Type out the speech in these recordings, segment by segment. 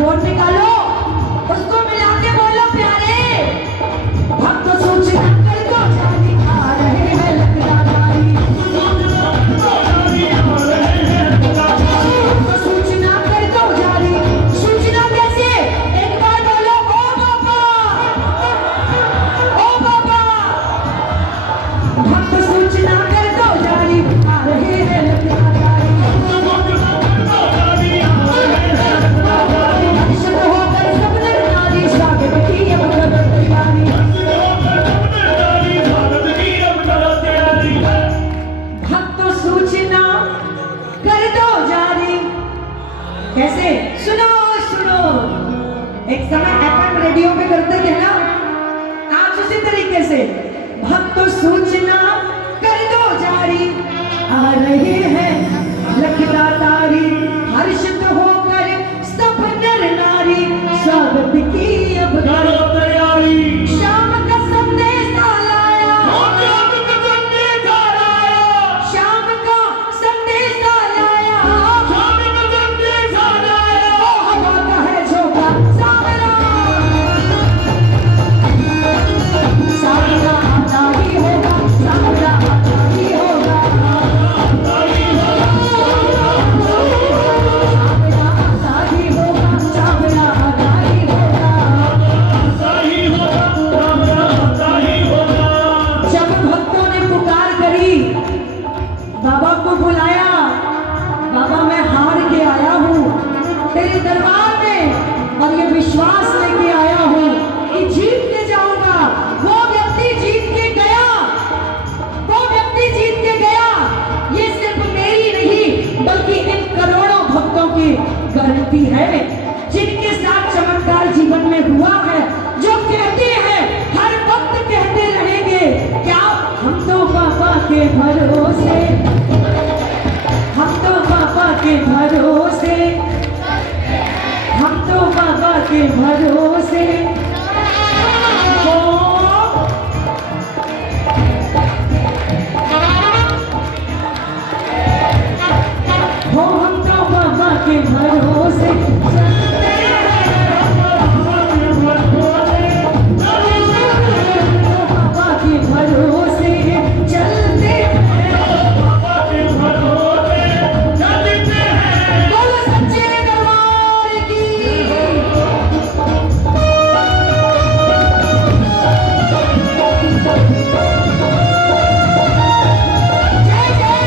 Phone निकालो, उसको मिला के बोलो प्यारे भक्त सूचना कर दो जारी आ रहे हैं लखदारी। सूचना कर दो जारी, सूचना कैसे? एक बार बोलो ओ बाबा, ओ बाबा। भक्त सूचना कर दो जारी आ रहे हैं लखदारी। कैसे? सुनो सुनो, एक समय एफएम रेडियो पे करते थे ना, आज उसी तरीके से भक्त सूचना कर दो जारी आ रहे हैं लखदातारी। हर्षित होकर सब नर नारी स्वागत की अब करो तैयारी। शाम का संदेश लाया, शाम का संदेश लाया, वो हवा का है झोंका सावरा। सावरा आता ही होगा, सावरा आता ही होगा, सावरा आता ही होगा, सावरा आता ही होगा। जब भक्तों ने पुकार करी, बाबा को बुलाया, बाबा मैं हार के आया हूँ तेरे दरबार में और ये विश्वास लेके आया हूँ कि जीत के जाऊंगा। वो व्यक्ति जीत के गया, वो व्यक्ति जीत के गया। ये सिर्फ मेरी नहीं बल्कि इन करोड़ों भक्तों की गारंटी है जिनके साथ चमत्कार जीवन में हुआ है, जो कहते हैं हर वक्त कहते रहेंगे क्या हम तो बाबा के भरोसे, हम तो बाबा के भरोसे, हम तो बाबा के भरोसे। हो हम तो बाबा के भरोसे चलते हैं, बाबा के भरोसे चलते हैं। बोलो सच्चे दरबार की। जय जय।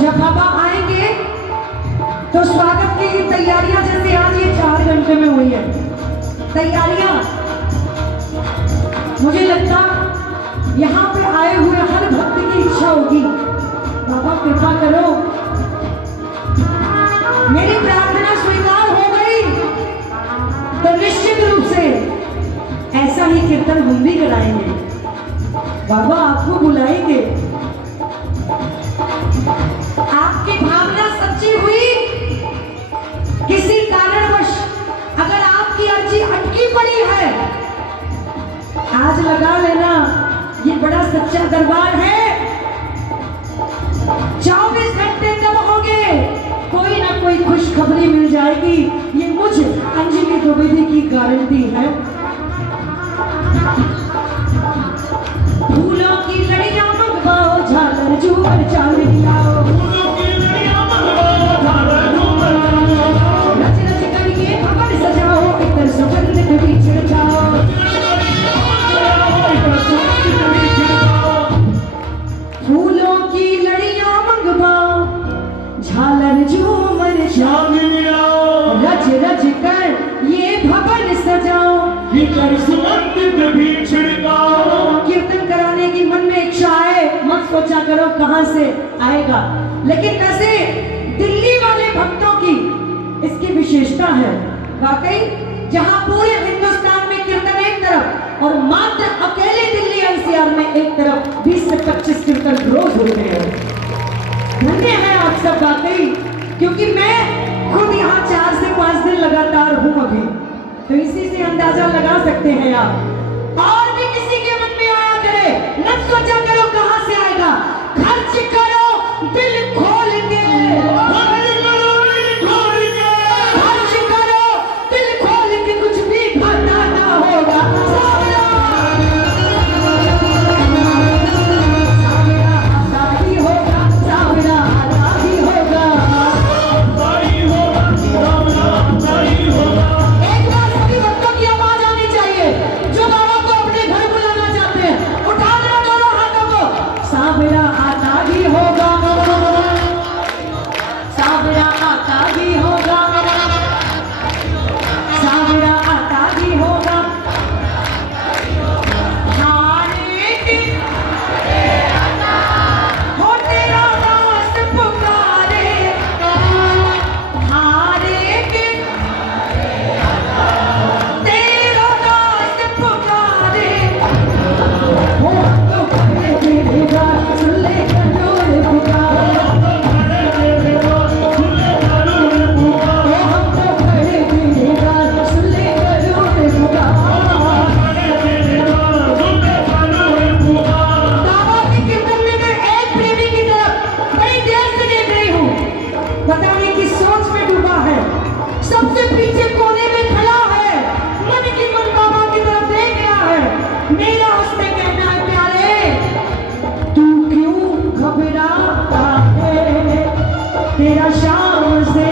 जब बाबा आएंगे तो स्वागत की तैयारियां जैसे आज ये 4 घंटे में हुई है तैयारियां, मुझे लगता यहाँ पे आए हुए हर भक्त की इच्छा होगी बाबा कृपा करो मेरी प्रार्थना स्वीकार हो गई तो निश्चित रूप से ऐसा ही कीर्तन हम भी कराएंगे, बाबा आपको बुलाएंगे। आपकी भावना सच्ची हुई, किसी कारणवश अगर आपकी अर्जी अटकी पड़ी है, आज लगा लेना ये बड़ा सच्चा दरबार है। 24 घंटे कब होंगे कोई ना कोई खुशखबरी मिल जाएगी, ये मुझ अंजलि द्विवेदी की गारंटी है। फूलों की लड़ियां मंगवाओ, झालर झूमर चांदनी लाओ, रच रच कर ये भवन सजाओ, इतर सुगंधित बीच रचाओ। फूलों की लड़ियां मंगवाओ, झालर झूमर चांदनी लाओ, रच रच कर ये भवन सजाओ, इतर सुगंधित बीच रचाओ। कीर्तन कराने की मन में इच्छा है, मत सोचा करो कहां से आएगा, लेकिन वैसे दिल्ली वाले भक्त तो इसी से अंदाजा लगा सकते हैं आप। और भी किसी के मन में आया करे, न सोचा करो कहां से आएगा, खर्च करो दिल खोल के, खर्च करो दिल खोल के, कुछ भी घाटा ना होगा। सावरा आता ही होगा, सावरा आता ही होगा। एक बार सभी भक्तों की आवाज आनी चाहिए जो बाबा को अपने घर बुलाना चाहते हैं। उठा दो दोनों हाथों को, सावरा आता ही होगा, सावरा आता ही होगा, सावरा आता ही होगा। हारे दिन हो तेरा दास पुकारे, हारे दिन तेरा दास पुकारे, हो तो खड़े तेरे द्वार, सुन ले करोड़ पुकार। ओ हम तो खड़े तेरे द्वार, सुन ले करोड़ पुकार। बाबा की कीर्तन में मैं एक प्रेमी की तरफ बड़ी देर से देख रही हूँ, पता नहीं किस सोच में डूबा है, सबसे पीछे कोने में खड़ा है, मन की मन बाबा की तरफ देख रहा है। मेरा उससे कहना है, प्यारे तू क्यों घबराता है, तेरा शाम से